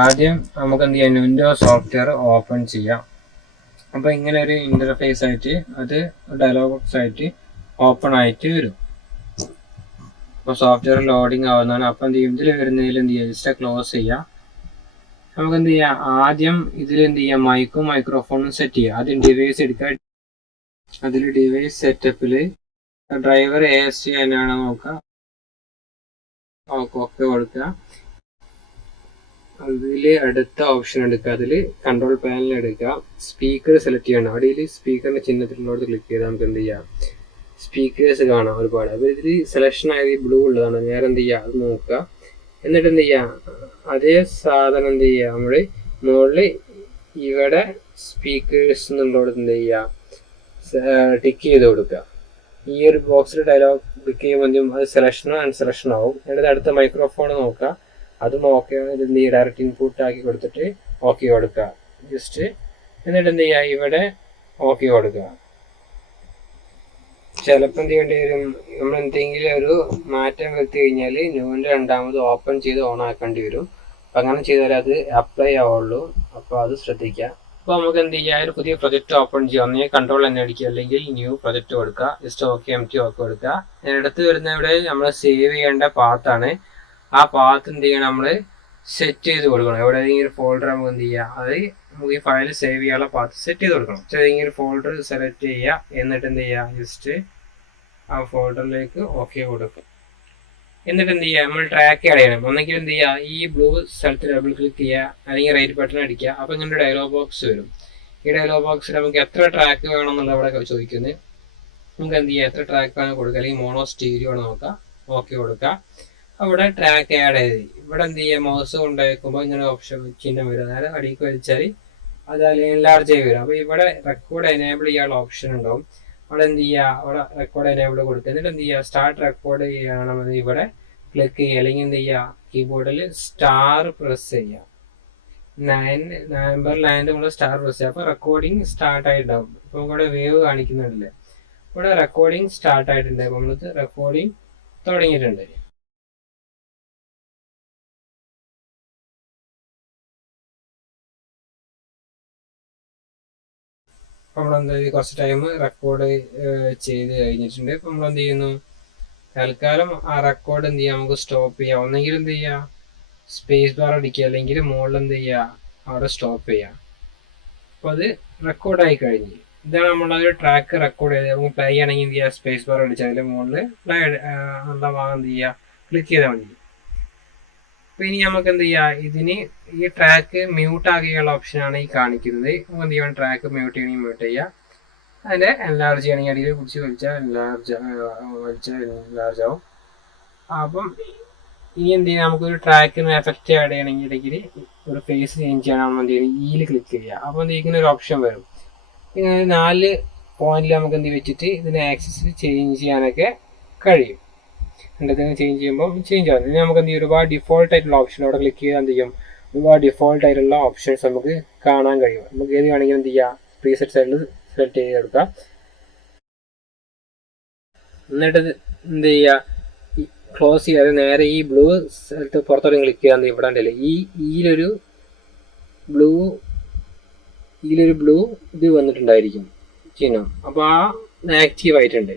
ആദ്യം നമുക്ക് എന്ത് ചെയ്യാം, വിൻഡോസ് സോഫ്റ്റ്വെയർ ഓപ്പൺ ചെയ്യാം. അപ്പോൾ ഇങ്ങനെ ഒരു ഇന്റർഫേസ് ആയിട്ട് അത് ഡയലോഗ് ബോക്സ് ആയിട്ട് ഓപ്പൺ ആയിട്ട് വരും. അപ്പോൾ സോഫ്റ്റ്വെയർ ലോഡിങ് ആവുന്നതാണ്. അപ്പം എന്ത് ചെയ്യും, ഇതിൽ വരുന്നതിൽ എന്ത് ചെയ്യുക, ജസ്റ്റ് ക്ലോസ് ചെയ്യുക. നമുക്ക് എന്ത് ചെയ്യാം, ആദ്യം ഇതിൽ എന്ത് ചെയ്യാം, മൈക്കും മൈക്രോഫോണും സെറ്റ് ചെയ്യുക. ആദ്യം ഡിവൈസ് എടുക്കുക. അതിൽ ഡിവൈസ് സെറ്റപ്പിൽ ഡ്രൈവർ ASC തന്നെയാണ് നോക്കുക. ഓക്കെ കൊടുക്കുക. അതിൽ അടുത്ത ഓപ്ഷൻ എടുക്കുക. അതിൽ കൺട്രോൾ പാനൽ എടുക്കുക. സ്പീക്കർ സെലക്ട് ചെയ്യണം. അടിയിൽ സ്പീക്കറിന്റെ ചിഹ്നത്തിലുള്ളവർക്ക് ക്ലിക്ക് ചെയ്താൽ നമുക്ക് എന്ത് ചെയ്യാം, സ്പീക്കേഴ്സ് കാണാം ഒരുപാട്. അപ്പോൾ ഇതിൽ സെലക്ഷൻ ആയത് ബ്ലൂ ഉള്ളതാണ്. നേരെ എന്ത് ചെയ്യുക, അത് നോക്കുക. എന്നിട്ട് എന്ത് ചെയ്യുക, അതേ സാധനം എന്ത് ചെയ്യുക, നമ്മൾ മുകളിൽ ഇവിടെ സ്പീക്കേഴ്സ് എന്നുള്ളടത്ത് എന്ത് ചെയ്യുക, ടിക്ക് ചെയ്ത് കൊടുക്കുക. ഈ ഒരു ബോക്സിൽ ഡയലോഗ് ക്ലിക്ക് ചെയ്യുമ്പോൾ അത് സെലക്ഷനോ അൺസെലക്ഷനോ ആവും. എന്നിട്ട് അടുത്ത മൈക്രോഫോൺ നോക്കുക. അതും ഓക്കെ, ഇത് എന്ത് ചെയ്യുക, ഡയറക്റ്റ് ഇൻപുട്ട് ആക്കി കൊടുത്തിട്ട് ഓക്കെ കൊടുക്കുക ജസ്റ്റ്. എന്നിട്ട് എന്ത് ചെയ്യുക, ഇവിടെ ഓക്കെ കൊടുക്കുക. ചിലപ്പോൾ എന്ത് ചെയ്യേണ്ടി വരും, നമ്മൾ എന്തെങ്കിലും ഒരു മാറ്റം വരുത്തി കഴിഞ്ഞാൽ ന്യൂവിൻ്റെ രണ്ടാമത് ഓപ്പൺ ചെയ്ത് ഓൺ ആക്കേണ്ടി വരും. അപ്പം അങ്ങനെ ചെയ്താൽ അത് അപ്ലൈ ആവുള്ളൂ. അപ്പോൾ അത് ശ്രദ്ധിക്കുക. അപ്പോൾ നമുക്ക് എന്ത് ചെയ്യുക, ഒരു പുതിയ പ്രൊജക്റ്റ് ഓപ്പൺ ചെയ്യുക. ഒന്നേ കൺട്രോൾ തന്നെ അടിക്കുക, അല്ലെങ്കിൽ ന്യൂ പ്രൊജക്റ്റ് കൊടുക്കുക. ജസ്റ്റ് ഓക്കെ MT ഓക്കെ കൊടുക്കുക. അടുത്ത് വരുന്ന ഇവിടെ നമ്മൾ സേവ് ചെയ്യേണ്ട പാത്താണ്. ആ പാത്ത് എന്ത് ചെയ്യണം, നമ്മൾ സെറ്റ് ചെയ്ത് കൊടുക്കണം. എവിടെയെങ്കിലും ഒരു ഫോൾഡർ നമുക്ക് എന്ത് ചെയ്യുക, അത് നമുക്ക് ഈ ഫയൽ സേവ് ചെയ്യാനുള്ള പാത്ത് സെറ്റ് ചെയ്ത് കൊടുക്കണം. ഏതെങ്കിലും ഒരു ഫോൾഡർ സെലക്ട് ചെയ്യുക. എന്നിട്ട് എന്ത് ചെയ്യുക, ജസ്റ്റ് ആ ഫോൾഡറിലേക്ക് ഓക്കെ കൊടുക്കുക. എന്നിട്ട് എന്ത് ചെയ്യുക, നമ്മൾ ട്രാക്ക് അടയണം. ഒന്നെങ്കിൽ എന്ത് ചെയ്യുക, ഈ ബ്ലൂ സ്ഥലത്ത് ഡബിൾ ക്ലിക്ക് ചെയ്യുക, അല്ലെങ്കിൽ റൈറ്റ് ബട്ടൺ അടിക്കുക. അപ്പോൾ ഇങ്ങനെ ഡയലോഗ് ബോക്സ് വരും. ഈ ഡയലോഗ് ബോക്സിൽ നമുക്ക് എത്ര ട്രാക്ക് വേണം എന്നുള്ള അവിടെ ചോദിക്കുന്നത്. നമുക്ക് എന്ത് ചെയ്യുക, എത്ര ട്രാക്ക് വേണം കൊടുക്കുക, അല്ലെങ്കിൽ മോണോ സ്റ്റീരിയോ ആണ് നോക്കുക. ഓക്കെ കൊടുക്കുക. അവിടെ ട്രാക്ക് ആഡ് ചെയ്ത് ഇവിടെ എന്ത് ചെയ്യുക, മൗസ് കൊണ്ടുവയ്ക്കുമ്പോൾ ഇങ്ങനെ ഓപ്ഷൻ ചിഹ്നം വരും. അതായത് അടിക്ക് വലിച്ചാൽ അത് അല്ലെങ്കിൽ ലാർജ് ആയി വരും. അപ്പോൾ ഇവിടെ റെക്കോർഡ് എനേബിൾ ചെയ്യാനുള്ള ഓപ്ഷൻ ഉണ്ടാവും. അവിടെ എന്ത് ചെയ്യുക, അവിടെ റെക്കോർഡ് എനേബിൾ കൊടുക്കുക. എന്നിട്ട് എന്ത് ചെയ്യുക, സ്റ്റാർട്ട് റെക്കോർഡ് ചെയ്യണമെന്ന് ഇവിടെ ക്ലിക്ക് ചെയ്യുക. അല്ലെങ്കിൽ എന്ത് ചെയ്യുക, കീബോർഡിൽ സ്റ്റാർ പ്രസ് ചെയ്യുക. നമ്പർ 9 നമ്മൾ സ്റ്റാർ പ്രസ് ചെയ്യുക. അപ്പോൾ റെക്കോർഡിങ് സ്റ്റാർട്ട് ആയിട്ടുണ്ടാവും. ഇപ്പോൾ ഇവിടെ വേവ് കാണിക്കുന്നുണ്ടല്ലേ, ഇവിടെ റെക്കോർഡിങ് സ്റ്റാർട്ട് ആയിട്ടുണ്ട്. അപ്പോൾ നമ്മൾക്ക് റെക്കോർഡിങ് തുടങ്ങിയിട്ടുണ്ട്. അപ്പോൾ നമ്മളെന്താ കുറച്ച് ടൈം റെക്കോർഡ് ചെയ്ത് കഴിഞ്ഞിട്ടുണ്ട്. അപ്പോൾ നമ്മളെന്ത് ചെയ്യുന്നു, തൽക്കാലം ആ റെക്കോർഡ് എന്ത് ചെയ്യുക, നമുക്ക് സ്റ്റോപ്പ് ചെയ്യാം. ഒന്നെങ്കിൽ എന്ത് ചെയ്യുക, സ്പേസ് ബാർ അടിക്കുക, അല്ലെങ്കിൽ മുകളിൽ എന്ത് ചെയ്യുക, അവിടെ സ്റ്റോപ്പ് ചെയ്യുക. അപ്പോൾ അത് റെക്കോർഡായി കഴിഞ്ഞ് ഇതാണ് നമ്മളൊരു ട്രാക്ക് റെക്കോർഡ് ചെയ്ത് നമുക്ക് പ്ലേ ചെയ്യണമെങ്കിൽ എന്ത് ചെയ്യുക, സ്പേസ് ബാർ അടിച്ചാൽ അതിൻ്റെ മുകളിൽ പ്ലേ ഉള്ള ഭാഗം എന്ത് ചെയ്യുക, ക്ലിക്ക് ചെയ്താൽ മതി. അപ്പോൾ ഇനി നമുക്ക് എന്ത് ചെയ്യുക, ഇതിന് ഈ ട്രാക്ക് മ്യൂട്ട് ആക്കിയുള്ള ഓപ്ഷനാണ് ഈ കാണിക്കുന്നത്. നമുക്ക് എന്ത് ചെയ്യണം, ട്രാക്ക് മ്യൂട്ട് ചെയ്യണമെങ്കിൽ മ്യൂട്ട് ചെയ്യുക. അതിൻ്റെ എൻലാർജ് ചെയ്യണമെങ്കിൽ അടിയിൽ പിടിച്ച് വലിച്ചാൽ എൻലാർജ് ആവും. അപ്പം ഇനി എന്ത് ചെയ്യുക, നമുക്കൊരു ട്രാക്കിന് എഫക്റ്റ് ആഡ് ചെയ്യണമെങ്കിൽ ഒരു ഫേസ് ചേഞ്ച് ചെയ്യണം, എന്ത് ചെയ്യുക, ഈയിൽ ക്ലിക്ക് ചെയ്യുക. അപ്പോൾ എന്ത് ചെയ്യുന്ന ഒരു ഓപ്ഷൻ വരും. ഇങ്ങനെ 4 പോയിന്റിൽ നമുക്ക് എന്ത് വെച്ചിട്ട് ഇതിന് ആക്സസ് ചേഞ്ച് ചെയ്യാനൊക്കെ കഴിയും. ഇതിന് ചേഞ്ച് ചെയ്യുമ്പോൾ ചേഞ്ച് ആകും. ഇനി നമുക്ക് എന്ത് ചെയ്യും, ഒരുപാട് ഡിഫോൾട്ട് ആയിട്ടുള്ള ഓപ്ഷൻ അവിടെ ക്ലിക്ക് ചെയ്താൽ എന്ത് ചെയ്യും, ഒരുപാട് ഡിഫോൾട്ട് ആയിട്ടുള്ള ഓപ്ഷൻസ് നമുക്ക് കാണാൻ കഴിയും. നമുക്ക് ഏത് വേണമെങ്കിലും എന്ത് ചെയ്യുക, പ്രീസെറ്റ് സൈഡിൽ സെലക്ട് ചെയ്തെടുക്കാം. എന്നിട്ട് എന്ത് ചെയ്യുക, ക്ലോസ് ചെയ്യാതെ നേരെ ഈ ബ്ലൂ സ്ഥലത്ത് പുറത്തോട്ട് ക്ലിക്ക് ചെയ്യാൻ ഇവിടെ ഉണ്ടല്ലേ, ഈയിലൊരു ബ്ലൂ ഇത് വന്നിട്ടുണ്ടായിരിക്കും ചിഹ്നം. അപ്പോൾ ആ ആക്റ്റീവ് ആയിട്ടുണ്ട്.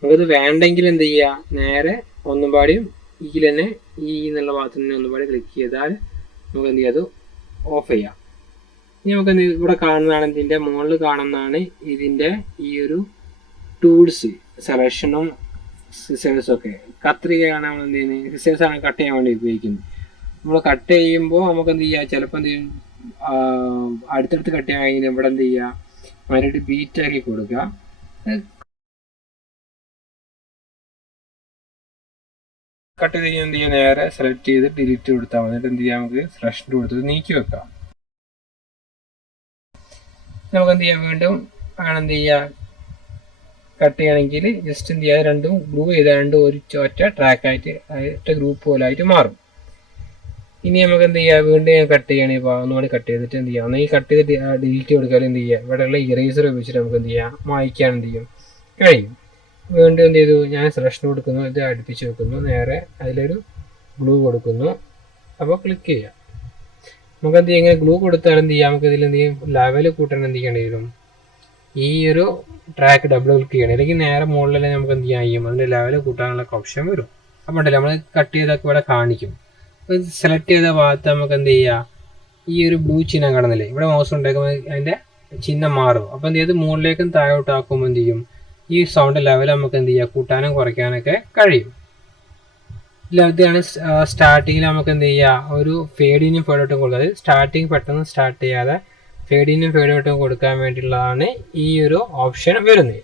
നമുക്കത് വേണ്ടെങ്കിൽ എന്ത് ചെയ്യുക, നേരെ ഒന്നും പാടിയും ഇതിൽ തന്നെ ഈ എന്നുള്ള ഭാഗത്ത് തന്നെ ഒന്നും പാടി ക്ലിക്ക് ചെയ്താൽ നമുക്ക് എന്ത് ചെയ്യാം, അത് ഓഫ് ചെയ്യാം. ഇനി നമുക്ക് ഇവിടെ കാണുന്നതാണ്, ഇതിൻ്റെ മുകളിൽ കാണുന്നതാണ് ഇതിൻ്റെ ഈ ഒരു ടൂൾസ്, സെലക്ഷനും സിസേഴ്സും ഒക്കെ. കത്രികയാണ് നമ്മൾ എന്ത് ചെയ്യുന്നത്, സിസേഴ്സാണ് കട്ട് ചെയ്യാൻ വേണ്ടി ഉപയോഗിക്കുന്നത്. നമ്മൾ കട്ട് ചെയ്യുമ്പോൾ നമുക്ക് എന്ത് ചെയ്യുക, ചിലപ്പോൾ എന്ത് ചെയ്യും, അടുത്തടുത്ത് കട്ട് ചെയ്യാൻ കഴിഞ്ഞാൽ ഇവിടെ എന്ത് ചെയ്യുക, അതിനായിട്ട് ബീറ്റാക്കി കൊടുക്കുക. കട്ട് ചെയ്ത് കഴിഞ്ഞാൽ എന്ത് ചെയ്യുക, നേരെ സെലക്ട് ചെയ്ത് ഡിലീറ്റ് കൊടുത്താൽ മതി. എന്നിട്ട് എന്ത് ചെയ്യാം, നമുക്ക് സെലക്ഷൻ കൊടുത്തത് നീക്കി വെക്കാം. നമുക്ക് എന്ത് ചെയ്യാം, വീണ്ടും എന്ത് ചെയ്യുക, കട്ട് ചെയ്യണമെങ്കിൽ ജസ്റ്റ് എന്ത് ചെയ്യുക, രണ്ടും ഗ്രൂ ചെയ്താണ്ട് ഒരു ഒറ്റ ട്രാക്കായിട്ട് ഒറ്റ ഗ്രൂപ്പ് പോലെ ആയിട്ട് മാറും. ഇനി നമുക്ക് എന്ത് ചെയ്യുക, വീണ്ടും ഞാൻ കട്ട് ചെയ്യണമെങ്കിൽ ഇപ്പോൾ ഒന്നുകൂടി കട്ട് ചെയ്തിട്ട് എന്ത് ചെയ്യുക, ഒന്നെങ്കിൽ കട്ട് ചെയ്ത് ഡിലീറ്റ് കൊടുക്കാനും എന്ത് ചെയ്യുക, ഇവിടെയുള്ള ഇറേസർ ഉപയോഗിച്ചിട്ട് നമുക്ക് എന്ത് ചെയ്യാം, മായ്ക്കാൻ എന്ത് ചെയ്യും കഴിയും. വീണ്ടും എന്ത് ചെയ്തു, ഞാൻ സെലക്ഷൻ കൊടുക്കുന്നു, ഇത് അടുപ്പിച്ച് വെക്കുന്നു, നേരെ അതിലൊരു ബ്ലൂ കൊടുക്കുന്നു. അപ്പോൾ ക്ലിക്ക് ചെയ്യുക. നമുക്ക് എന്ത് ചെയ്യാം, ഇങ്ങനെ ഗ്ലൂ കൊടുത്താൽ എന്ത് ചെയ്യാം, നമുക്ക് ഇതിൽ എന്ത് ചെയ്യും, ലെവൽ കൂട്ടാൻ എന്ത് ചെയ്യേണ്ടി വരും, ഈ ഒരു ട്രാക്ക് ഡബിൾ ക്ലിക്ക് ചെയ്യണം, അല്ലെങ്കിൽ നേരെ മുകളിൽ നമുക്ക് എന്ത് ചെയ്യാൻ കഴിയും, അതിൻ്റെ ലെവൽ കൂട്ടാനുള്ള ഓപ്ഷൻ വരും. അപ്പോൾ ഉണ്ടല്ലോ നമ്മൾ കട്ട് ചെയ്തൊക്കെ ഇവിടെ കാണിക്കും. അപ്പോൾ സെലക്ട് ചെയ്ത ഭാഗത്ത് നമുക്ക് എന്ത് ചെയ്യുക, ഈ ഒരു ബ്ലൂ ചിഹ്നം കാണുന്നില്ലേ, ഇവിടെ മൗസ് ഉണ്ടാക്കുമ്പോൾ അതിൻ്റെ ചിഹ്നം മാറും. അപ്പോൾ എന്ത് ചെയ്ത് മുകളിലേക്കും താഴോട്ടാക്കുമ്പോൾ എന്ത് ചെയ്യും, ഈ സൗണ്ട് ലെവൽ നമുക്ക് എന്ത് ചെയ്യുക, കൂട്ടാനും കുറയ്ക്കാനൊക്കെ കഴിയും. ഇതാണ് സ്റ്റാർട്ടിങ്ങിൽ നമുക്ക് എന്ത് ചെയ്യുക, ഒരു ഫേഡിനും ഫേഡോട്ടും കൊടുക്കുക. അത് സ്റ്റാർട്ടിങ് പെട്ടെന്ന് സ്റ്റാർട്ട് ചെയ്യാതെ ഫേഡിനും ഫേഡോട്ടും കൊടുക്കാൻ വേണ്ടിയിട്ടുള്ളതാണ് ഈ ഒരു ഓപ്ഷൻ വരുന്നത്.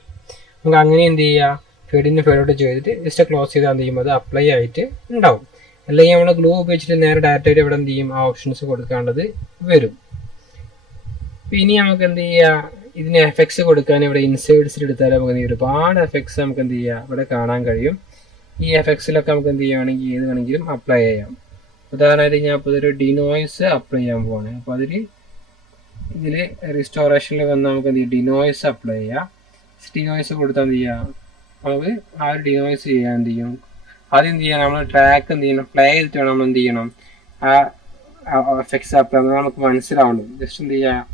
നമുക്ക് അങ്ങനെ എന്ത് ചെയ്യുക, ഫേഡിനും ഫേഡോട്ടും ചെയ്തിട്ട് ജസ്റ്റ് ക്ലോസ് ചെയ്താൽ എന്ത് ചെയ്യും, അത് അപ്ലൈ ആയിട്ട് ഉണ്ടാവും. അല്ലെങ്കിൽ നമ്മൾ ഗ്ലൂ ഉപയോഗിച്ചിട്ട് നേരെ ഡയറക്റ്റായിട്ട് ഇവിടെ എന്ത് ചെയ്യും, ആ ഓപ്ഷൻസ് കൊടുക്കേണ്ടത് വരും. ഇനി നമുക്ക് എന്ത് ചെയ്യുക, ഇതിന് എഫക്ട്സ് കൊടുക്കാൻ ഇവിടെ ഇൻസേർട്സിൽ എടുത്താൽ നമുക്ക് ഒരുപാട് എഫക്ട്സ് നമുക്ക് എന്ത് ചെയ്യുക, ഇവിടെ കാണാൻ കഴിയും. ഈ എഫക്ട്സിലൊക്കെ നമുക്ക് എന്ത് ചെയ്യുകയാണെങ്കിൽ ഏത് വേണമെങ്കിലും അപ്ലൈ ചെയ്യാം. ഉദാഹരണമായിട്ട് ഞാൻ ഇപ്പോൾ ഇതൊരു ഡിനോയ്സ് അപ്ലൈ ചെയ്യാൻ പോവാണ്. അപ്പോൾ ഇതിൽ റിസ്റ്റോറേഷനിൽ വന്ന് നമുക്ക് എന്ത് ചെയ്യും, ഡിനോയ്സ് അപ്ലൈ ചെയ്യാം. ഡിനോയ്സ് കൊടുത്താൽ എന്ത് ചെയ്യുക, നമുക്ക് ആ ഒരു ഡിനോയ്സ് ചെയ്യാൻ എന്ത് ചെയ്യും, ആദ്യം എന്ത് ചെയ്യണം, നമ്മൾ ട്രാക്ക് എന്ത് ചെയ്യണം, പ്ലേ ചെയ്തിട്ട് വേണം നമ്മൾ എന്ത് ചെയ്യണം, ആ എഫക്ട്സ് അപ്ലൈ നമുക്ക് മനസ്സിലാവണം. ജസ്റ്റ് എന്ത് ചെയ്യുക,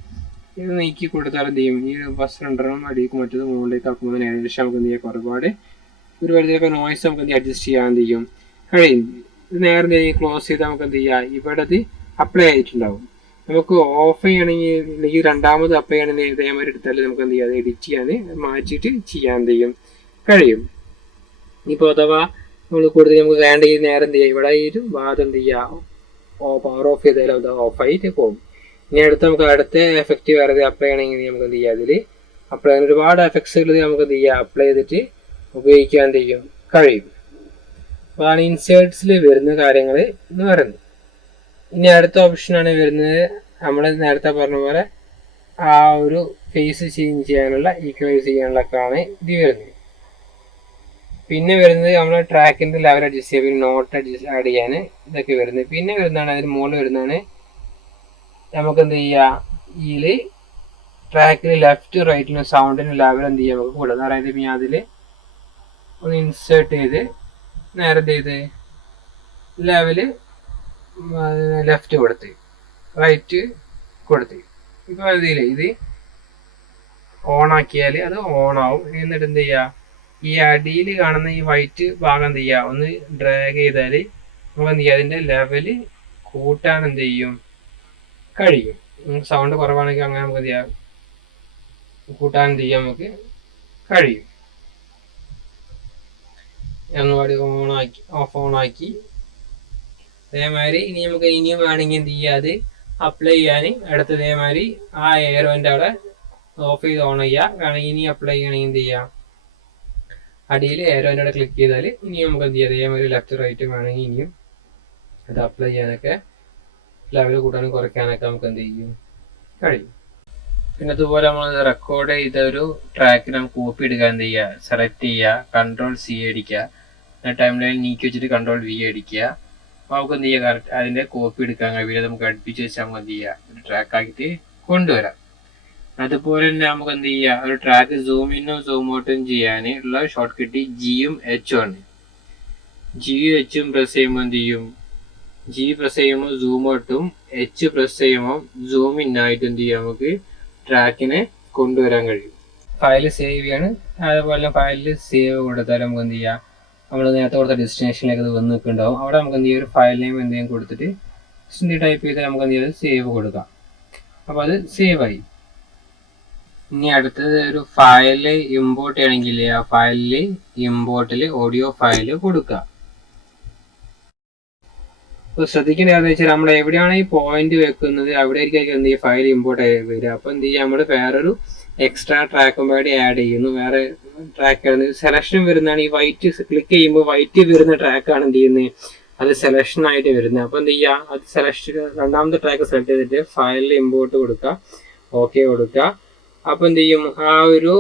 ഇത് നീക്കി കൊടുത്താൽ എന്ത് ചെയ്യും, ഈ ബസ് രണ്ടെണ്ണം അടിയിലേക്ക് മറ്റത് മുകളിലേക്ക് ആക്കുമ്പോൾ ഏകദേശം നമുക്ക് എന്ത് ചെയ്യാം, ഒരുപാട് ഒരു പരിധിയൊക്കെ നോയ്സ് നമുക്ക് എന്ത് അഡ്ജസ്റ്റ് ചെയ്യാൻ എന്ത് ചെയ്യും കഴിയും. ഇത് നേരെ എന്ത് ചെയ്യും, ക്ലോസ് ചെയ്താൽ നമുക്ക് എന്ത് ചെയ്യുക, ഇവിടെ അത് അപ്ലൈ ആയിട്ടുണ്ടാവും. നമുക്ക് ഓഫ് ചെയ്യണമെങ്കിൽ അല്ലെങ്കിൽ രണ്ടാമത് അപ്ലൈ ചെയ്യണമെങ്കിൽ ഇതേമാതിരി എടുത്താൽ നമുക്ക് എന്ത് ചെയ്യാം, എഡിറ്റ് ചെയ്യാൻ മാറ്റിയിട്ട് ചെയ്യാൻ എന്ത് ചെയ്യും കഴിയും. ഇപ്പോൾ അഥവാ നമ്മൾ കൂടുതൽ നമുക്ക് വേണ്ട ഈ നേരം എന്ത് ചെയ്യുക, ഇവിടെ ഈ ഒരു ഭാഗം എന്ത് ചെയ്യുക, പവർ ഓഫ് ചെയ്താലും അത് ഓഫായിട്ട് പോകും. ഇനി നമുക്ക് അടുത്ത എഫക്റ്റ് വേറെ അപ്ലൈ ചെയ്യണമെങ്കിൽ നമുക്ക് എന്ത് ചെയ്യുക, അതിൽ അപ്ലൈ ചെയ്യാൻ ഒരുപാട് എഫക്ട്സുകൾ നമുക്ക് എന്ത് ചെയ്യുക, അപ്ലൈ ചെയ്തിട്ട് ഉപയോഗിക്കാൻ എന്ത് ചെയ്യും കഴിയും. അതാണ് ഇൻസേർട്സിൽ വരുന്ന കാര്യങ്ങൾ എന്ന് പറയുന്നത്. ഇനി അടുത്ത ഓപ്ഷനാണ് വരുന്നത്, നമ്മൾ നേരത്തെ പറഞ്ഞ പോലെ ആ ഒരു ഫേസ് ചേഞ്ച് ചെയ്യാനുള്ള ഈക്വലൈസ് ചെയ്യാനുള്ള ഒക്കെയാണ് ഇത് വരുന്നത്. പിന്നെ വരുന്നത് നമ്മൾ ട്രാക്കിൻ്റെ ലെവൽ അഡ്ജസ്റ്റ് ചെയ്യാൻ, പിന്നെ നോട്ട് അഡ്ജസ്റ്റ് ആഡ് ചെയ്യാൻ ഇതൊക്കെ വരുന്നത്. പിന്നെ വരുന്നതാണ് അതിന് മുകളിൽ വരുന്നതാണ് നമുക്ക് എന്ത് ചെയ്യുക, ഇതിൽ ട്രാക്കിൽ ലെഫ്റ്റ് റൈറ്റിന് സൗണ്ടിന് ലെവൽ എന്ത് ചെയ്യാം നമുക്ക് കൂടുതൽ. അതായത് ഞാൻ അതിൽ ഒന്ന് ഇൻസേർട്ട് ചെയ്ത് നേരെ ചെയ്ത് ലെവല് ലെഫ്റ്റ് കൊടുത്ത് റൈറ്റ് കൊടുത്ത്. ഇപ്പോൾ ഇതിൽ ഇത് ഓണാക്കിയാൽ അത് ഓണാവും. എന്നിട്ട് എന്ത് ചെയ്യുക, ഈ അടിയിൽ കാണുന്ന ഈ വൈറ്റ് ഭാഗം എന്ത് ചെയ്യുക, ഒന്ന് ഡ്രാഗ് ചെയ്താൽ നമുക്ക് എന്ത് ചെയ്യുക, അതിൻ്റെ ലെവല് കൂട്ടാൻ എന്ത് ചെയ്യും കഴിയും. സൗണ്ട് കുറവാണെങ്കിൽ അങ്ങനെ നമുക്ക് എന്ത് ചെയ്യാം, കൂട്ടാൻ എന്ത് ചെയ്യാൻ നമുക്ക് കഴിയും. അങ്ങോട്ട് ഓണാക്കി അതേമാതിരി ഇനി നമുക്ക് ഇനിയും വേണമെങ്കിൽ എന്ത് ചെയ്യുക, അത് അപ്ലൈ ചെയ്യാൻ അടുത്ത ഇതേമാതിരി ആ എയറോൻ്റെ അവിടെ ഓഫ് ചെയ്ത് ഓൺ ചെയ്യുക. വേണമെങ്കിൽ ഇനി അപ്ലൈ ചെയ്യണമെങ്കിൽ എന്ത് ചെയ്യുക, അടിയിൽ എയറോൻ്റെ അവിടെ ക്ലിക്ക് ചെയ്താൽ ഇനി നമുക്ക് എന്ത് ചെയ്യാം, അതേമാതിരി ലെഫ്റ്റ് റൈറ്റ് വേണമെങ്കിൽ ഇനിയും അത് അപ്ലൈ ചെയ്യാനൊക്കെ ലെവൽ കൂട്ടാനും കുറയ്ക്കാനൊക്കെ നമുക്ക് എന്ത് ചെയ്യും കഴിയും. പിന്നെ അതുപോലെ നമ്മൾ റെക്കോർഡ് ചെയ്ത ഒരു ട്രാക്ക് നമുക്ക് കോപ്പി എടുക്കാൻ എന്ത് ചെയ്യുക, സെലക്ട് ചെയ്യുക, Ctrl+C അടിക്കുക, ടൈം ലൈൻ നീക്കി വെച്ചിട്ട് Ctrl+V അടിക്കുക. അപ്പോൾ നമുക്ക് എന്ത് ചെയ്യുക, കറക്റ്റ് അതിൻ്റെ കോപ്പി എടുക്കാൻ കഴിയില്ല, നമുക്ക് അടുപ്പിച്ച് വെച്ചാൽ നമുക്ക് എന്ത് ചെയ്യുക, ഒരു ട്രാക്ക് ആക്കിയിട്ട് കൊണ്ടുവരാം. അതുപോലെ തന്നെ നമുക്ക് എന്ത് ചെയ്യുക, ഒരു ട്രാക്ക് സൂം ഇന്നും സൂം ഔട്ടും ചെയ്യാൻ ഉള്ള ഷോർട്ട് കട്ട് ജിയും എച്ചും ആണ്. ജിയും എച്ചും പ്രസ് ചെയ്യുമ്പോൾ എന്ത് ചെയ്യും, ജി പ്രസ് ചെയ്യുമ്പോൾ സൂം ഔട്ടും എച്ച് പ്രസ് ചെയ്യുമ്പോൾ സൂം ഇന്നായിട്ട് എന്ത് ചെയ്യാം, നമുക്ക് ട്രാക്കിനെ കൊണ്ടുവരാൻ കഴിയും. ഫയൽ സേവ് ചെയ്യാണ്. അതുപോലെ ഫയലിൽ സേവ് കൊടുത്താൽ നമുക്ക് എന്ത് ചെയ്യാം, നമ്മൾ നേരത്തെ കൊടുത്ത ഡെസ്റ്റിനേഷനിലേക്ക് അത് വന്ന് നിൽക്കുന്നുണ്ടാവും. അവിടെ നമുക്ക് എന്ത് ചെയ്യാം, ഒരു ഫയൽ നെയിം എന്തെങ്കിലും കൊടുത്തിട്ട് ടൈപ്പ് ചെയ്താൽ നമുക്ക് എന്ത് ചെയ്യാം, സേവ് കൊടുക്കാം. അപ്പോൾ അത് സേവ് ആയി. ഇനി അടുത്തത് ഒരു ഫയൽ ഇമ്പോർട്ട് ചെയ്യണമെങ്കിൽ ആ ഫയലിൽ ഇമ്പോർട്ടിൽ ഓഡിയോ ഫയൽ കൊടുക്കുക. അപ്പോൾ ശ്രദ്ധിക്കേണ്ട എന്താ വെച്ചാൽ നമ്മൾ എവിടെയാണ് ഈ പോയിന്റ് വെക്കുന്നത് അവിടെ ആയിരിക്കും എന്ത് ചെയ്യുക, ഫയൽ ഇമ്പോർട്ട് വരിക. അപ്പോൾ എന്ത് ചെയ്യുക, നമ്മൾ വേറൊരു എക്സ്ട്രാ ട്രാക്കും വേണ്ടി ആഡ് ചെയ്യുന്നു. വേറെ ട്രാക്കാണ് സെലക്ഷൻ വരുന്നതാണ്. ഈ വൈറ്റ് ക്ലിക്ക് ചെയ്യുമ്പോൾ വൈറ്റ് വരുന്ന ട്രാക്കാണ് എന്ത് ചെയ്യുന്നത്, അത് സെലക്ഷൻ ആയിട്ട് വരുന്നത്. അപ്പോൾ എന്ത് ചെയ്യുക, അത് സെലക്ഷൻ രണ്ടാമത്തെ ട്രാക്ക് സെലക്ട് ചെയ്തിട്ട് ഫയലിൽ ഇമ്പോർട്ട് കൊടുക്കുക, ഓക്കെ കൊടുക്കുക. അപ്പോൾ എന്ത് ചെയ്യും, ആ ഒരു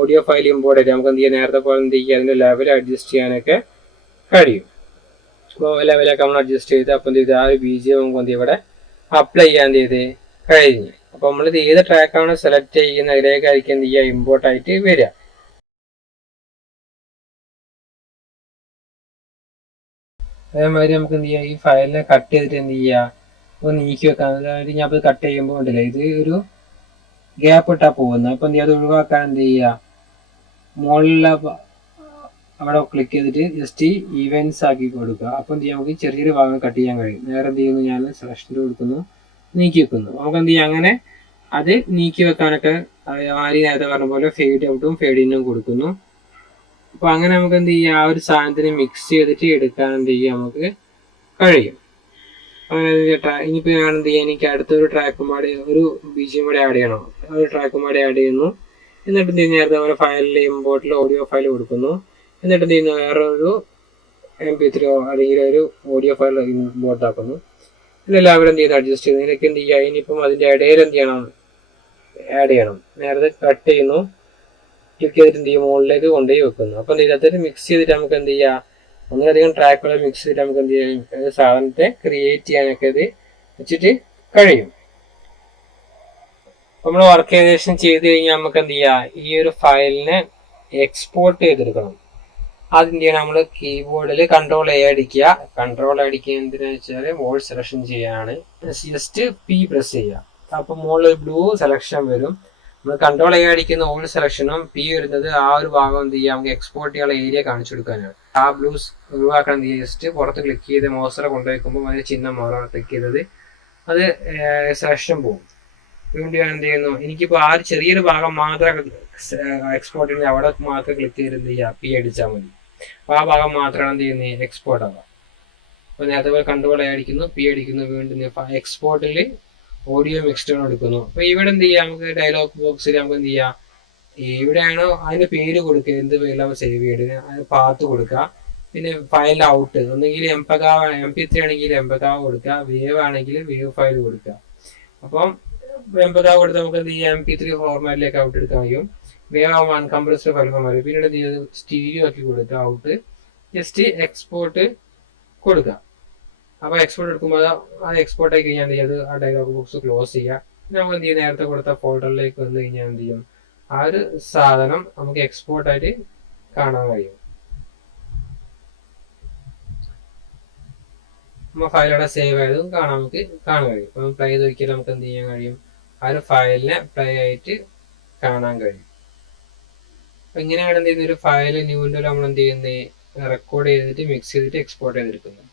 ഓഡിയോ ഫയൽ ഇമ്പോർട്ട് ചെയ്ത് നമുക്ക് എന്ത് ചെയ്യാം, നേരത്തെ പോലെ എന്ത് ചെയ്യുക, അതിൻ്റെ ലെവൽ അഡ്ജസ്റ്റ് ചെയ്യാനൊക്കെ കഴിയും. അപ്പോൾ ലെവലൊക്കെ നമ്മൾ അഡ്ജസ്റ്റ് ചെയ്ത് അപ്പം എന്ത് ചെയ്ത് ആ ഒരു BGM നമുക്ക് എന്ത് ഇവിടെ അപ്ലൈ ചെയ്യാൻ എന്ത് ചെയ്ത് കഴിഞ്ഞു. അപ്പോൾ നമ്മളിത് ഏത് ട്രാക്കാണ് സെലക്ട് ചെയ്യുന്ന അതിലേക്കായിരിക്കും എന്ത് ചെയ്യുക, ഇമ്പോർട്ടായിട്ട് വരിക. അതേമാതിരി നമുക്ക് എന്ത് ചെയ്യുക, ഈ ഫയലിനെ കട്ട് ചെയ്തിട്ട് എന്ത് ചെയ്യുക, അപ്പോൾ നീക്കി വെക്കാം. അതായത് ഞാൻ അപ്പോൾ കട്ട് ചെയ്യുമ്പോൾ ഉണ്ടല്ലേ ഇത് ഒരു ഗ്യാപ്പ് ഇട്ടാൽ പോകുന്നത്. അപ്പോൾ എന്ത് ചെയ്യുക, അത് ഒഴിവാക്കാൻ എന്ത് ചെയ്യുക, മുകളിലെ അവിടെ ക്ലിക്ക് ചെയ്തിട്ട് ജസ്റ്റ് ഈവൻസ് ആക്കി കൊടുക്കുക. അപ്പോൾ എന്ത് ചെയ്യാം, നമുക്ക് ചെറിയൊരു ഭാഗം കട്ട് ചെയ്യാൻ കഴിയും. നേരെ എന്ത് ചെയ്യുന്നു, ഞാൻ സെലക്ഷൻ കൊടുക്കുന്നു, നീക്കി വെക്കുന്നു. നമുക്ക് എന്ത് ചെയ്യാം, അങ്ങനെ അത് നീക്കി വെക്കാനൊക്കെ ആര് നേരത്തെ പറഞ്ഞ പോലെ ഫേഡ് ഔട്ടും ഫേഡ് ഇന്നും കൊടുക്കുന്നു. അപ്പോൾ അങ്ങനെ നമുക്ക് എന്ത് ചെയ്യാം, ആ ഒരു സാധനത്തിന് മിക്സ് ചെയ്തിട്ട് എടുക്കാൻ എന്ത് ചെയ്യാം നമുക്ക് കഴിയും. അങ്ങനെ ഇനിയിപ്പോൾ ഞാൻ എന്ത് ചെയ്യാം, എനിക്ക് അടുത്തൊരു ട്രാക്കും പാടി ഒരു ബീജിയം കൂടെ ആഡ് ചെയ്യണം. ഒരു ട്രാക്കും പാടി ആഡ് ചെയ്യുന്നു. എന്നിട്ട് എന്ത് ചെയ്യുന്നു, നേരത്തെ പോലെ ഫയലിൽ ഇമ്പോർട്ടിൽ ഓഡിയോ ഫയൽ കൊടുക്കുന്നു. എന്നിട്ട് എന്ത് ചെയ്യുന്നു, വേറൊരു MP3 അല്ലെങ്കിൽ ഒരു ഓഡിയോ ഫയൽ ഇമ്പോർട്ട് ആക്കുന്നു. ഇതെല്ലാവരും എന്ത് ചെയ്യുന്നു, അഡ്ജസ്റ്റ് ചെയ്യുന്നു. ഇതിനൊക്കെ എന്ത് ചെയ്യുക, ഇനിയിപ്പം അതിൻ്റെ ഇടയിൽ എന്ത് ചെയ്യണം, ആഡ് ചെയ്യണം. നേരത്തെ കട്ട് ചെയ്യുന്നു, ക്ലിക്ക് ചെയ്തിട്ട് എന്ത് ചെയ്യും, മുകളിലേക്ക് കൊണ്ടുപോയി വെക്കുന്നു. അപ്പം എന്ത് ചെയ്താൽ മിക്സ് ചെയ്തിട്ട് നമുക്ക് എന്ത് ചെയ്യാം, ഒന്നിലധികം ട്രാക്കുകൾ മിക്സ് ചെയ്തിട്ട് നമുക്ക് എന്ത് ചെയ്യാം, സാധനത്തെ ക്രിയേറ്റ് ചെയ്യാനൊക്കെ ഇത് വെച്ചിട്ട് കഴിയും. നമ്മൾ വർക്ക് ഏകദേശം ചെയ്ത് കഴിഞ്ഞാൽ നമുക്ക് എന്ത് ചെയ്യാം, ഈ ഒരു ഫയലിനെ എക്സ്പോർട്ട് ചെയ്തെടുക്കണം. ആദ്യം എന്ത് ചെയ്യണം, നമ്മൾ കീബോർഡിൽ Ctrl+A അടിക്കുക. Ctrl+A അടിക്കുക എന്തിനാണെന്ന് വെച്ചാൽ വോൾ സെലക്ഷൻ ചെയ്യാനാണ്. ജസ്റ്റ് P പ്രസ് ചെയ്യുക. അപ്പോൾ മുകളിൽ ബ്ലൂ സെലക്ഷൻ വരും. നമ്മൾ Ctrl+A അടിക്കുന്ന ഓൾ സെലക്ഷനും P വരുന്നത് ആ ഒരു ഭാഗം എന്ത് ചെയ്യുക, നമുക്ക് എക്സ്പോർട്ട് ചെയ്യാനുള്ള ഏരിയ കാണിച്ചു കൊടുക്കാനാണ്. ആ ബ്ലൂസ് ഒഴിവാക്കണം. എന്ത് ചെയ്യുക, ജസ്റ്റ് പുറത്ത് ക്ലിക്ക് ചെയ്ത് മോസറ കൊണ്ടുവയ്ക്കുമ്പോൾ അതിന് ചിഹ്നം മാറാണ് ക്ലിക്ക് ചെയ്തത്, അത് സെലക്ഷൻ പോകും. വീണ്ടും ഞാൻ എന്ത് ചെയ്യുന്നു, എനിക്കിപ്പോൾ ആ ഒരു ചെറിയൊരു ഭാഗം മാത്രം എക്സ്പോർട്ട് ചെയ്യുന്നത്, അവിടെ മാത്രം ക്ലിക്ക് ചെയ്ത് എന്ത് ചെയ്യുക, P അടിച്ചാൽ മതി. അപ്പോൾ ആ ഭാഗം മാത്രമാണ് എന്ത് ചെയ്യുന്നത്, എക്സ്പോർട്ട് ആവുക. അപ്പോൾ നേരത്തെ പോലെ Ctrl+A അടിക്കുന്നു, P അടിക്കുന്നു, വീണ്ടും എക്സ്പോർട്ടിൽ ഓഡിയോ മിക്സ്ഡ് എടുക്കുന്നു. അപ്പോൾ ഇവിടെ എന്ത് ചെയ്യാം, നമുക്ക് ഡയലോഗ് ബോക്സിൽ നമുക്ക് എന്ത് ചെയ്യാം, എവിടെയാണോ അതിൻ്റെ പേര് കൊടുക്കുക, എന്ത് പേരിലാണ് സേവ് ചെയ്യേണ്ടത്, അതിന് പാത്ത് കൊടുക്കുക. പിന്നെ ഫയൽ ഔട്ട് ഒന്നെങ്കിൽ MP3 ആണെങ്കിൽ MP3 കൊടുക്കുക, വേവ് ആണെങ്കിൽ വേവ് ഫയൽ കൊടുക്കുക. അപ്പം MP3 കൊടുത്ത് നമുക്ക് എന്ത് ചെയ്യാം, MP3 ഫോർമാറ്റിലേക്ക് ഔട്ട് എടുക്കാൻ കഴിയും. വേവ് ആവുമ്പോൾ അൺകംപ്രസ്ഡ് ഫയൽ ഫോർമാറ്റ്. പിന്നീട് എന്ത് ചെയ്ത് സ്റ്റീരിയോ ആക്കി കൊടുക്കുക, ഔട്ട് ജസ്റ്റ് എക്സ്പോർട്ട് കൊടുക്കുക. അപ്പോൾ എക്സ്പോർട്ട് എടുക്കുമ്പോൾ അത് എക്സ്പോർട്ട് ആയി കഴിഞ്ഞാൽ എന്ത് ചെയ്യും, ആ ഡയലോഗ് ബോക്സ് ക്ലോസ് ചെയ്യുക. നമുക്ക് എന്ത് ചെയ്യും, നേരത്തെ കൊടുത്ത ഫോൾഡറിലേക്ക് വന്നു കഴിഞ്ഞാൽ എന്ത് ചെയ്യും, ആ ഒരു സാധനം നമുക്ക് എക്സ്പോർട്ടായിട്ട് കാണാൻ കഴിയും. നമ്മൾ ഫയലവിടെ സേവ് ആയതും നമുക്ക് കാണാൻ കഴിയും. അപ്പം പ്ലേ ചെയ്ത് നോക്കിയാൽ നമുക്ക് എന്ത് ചെയ്യാൻ കഴിയും, ആ ഒരു ഫയലിനെ പ്ലേ ആയിട്ട് കാണാൻ കഴിയും. അപ്പം ഇങ്ങനെയാണ് എന്ത് ചെയ്യുന്നത്, ഒരു ഫയൽ ന്യൂവിൻ്റെ നമ്മൾ എന്ത് ചെയ്യുന്നത്, റെക്കോർഡ് ചെയ്തിട്ട് മിക്സ് ചെയ്തിട്ട് എക്സ്പോർട്ട് ചെയ്തെടുക്കുന്നത്.